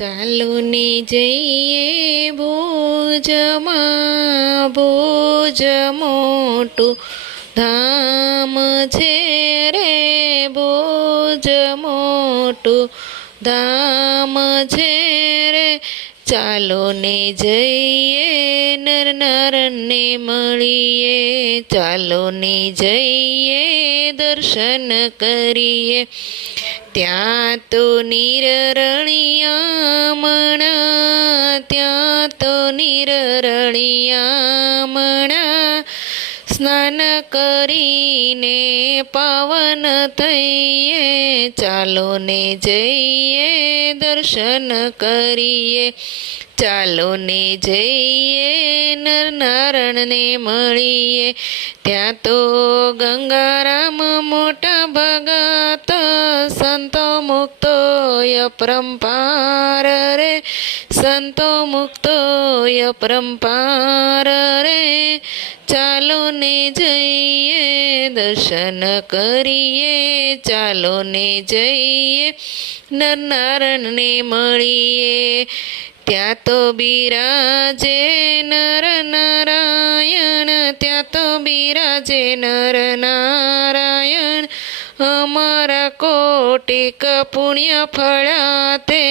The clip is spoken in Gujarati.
ચાલો ને જઈએ ભુજમાં, ભુજ મોટું ધામ છે રે, ભુજ મોટું ધામ છે રે. ચાલો ને જઈએ નર નારણને મળીએ, ચાલો ને જઈએ દર્શન કરીએ. ત્યાં તો નિરરણિયામણા, ત્યાં તો નિરરણિયામણા, સ્નાન કરીને પાવન થઈએ. ચાલો ને જઈએ દર્શન કરીએ, ચાલો ને જઈએ નર નારણને મળીએ. ત્યાં તો ગંગારામ મોટા ભગત, સંતો મુક્તો અપરંપાર રે, સંતો મુક્તો અપરંપાર રે. ચાલો ને જઈએ દર્શન કરીએ, ચાલો ને જઈએ નર નારણને મળીએ. ત્યાં તો બિરાજે નર નારાયણ, ત્યાં તો બિરાજે નર નારાયણ. અમારા કોટિક પુણ્ય ફળા તે